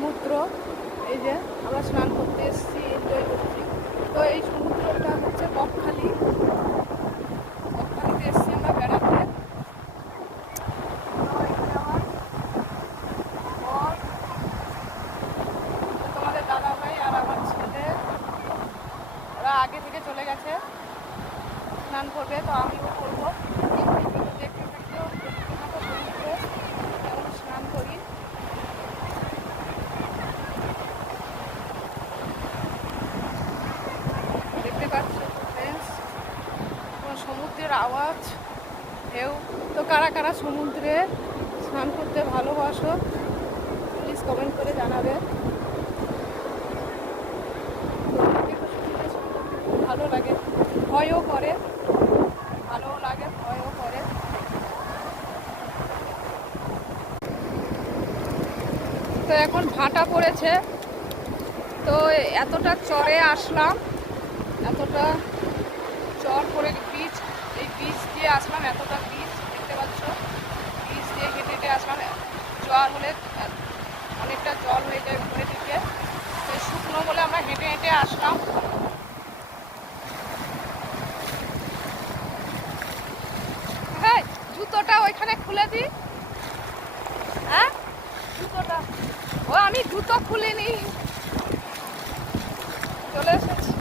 সমুদ্র। এই যে আমরা স্নান করতে এসেছি, এনজয় করছি। তো এই সমুদ্রটা হচ্ছে বকখালি। বকখালিতে এসেছি আমরা বেড়াতে। তো এখানে আমার বর, তোমাদের দাদা ভাই আর আমার ছেলে, ওরা আগে থেকে চলে গেছে স্নান করবে। তো আমিও করবো। দেখতে থাকলেও সমুদ্রে কেমন স্নান করি। দেখতে পাচ্ছ ফ্রেন্ডস, সমুদ্রের আওয়াজ, ঢেউ। তো কারা কারা সমুদ্রে স্নান করতে ভালোবাসো প্লিজ কমেন্ট করে জানাবে। খুব ভালো লাগে, ভয়ও করে, ভালোও লাগে, ভয়ও করে। তো এখন ভাটা পড়েছে। তো এতটা চরে আসলাম, এতটা চর করে বীজ, এই বীজ দিয়ে আসলাম, এতটা বীজ দেখতে পাচ্ছ, বীজ দিয়ে হেঁটে হেঁটে আসলাম। জল হলে অনেকটা জল হয়ে যায় উপরে দিকে, তো শুকনো বলে আমরা হেঁটে হেঁটে আসলাম। হ্যাঁ, জুতোটা ওইখানে খুলে দিই। হ্যাঁ, জুতোটা, ও আমি জুতো খুলিনি, চলে এসেছি।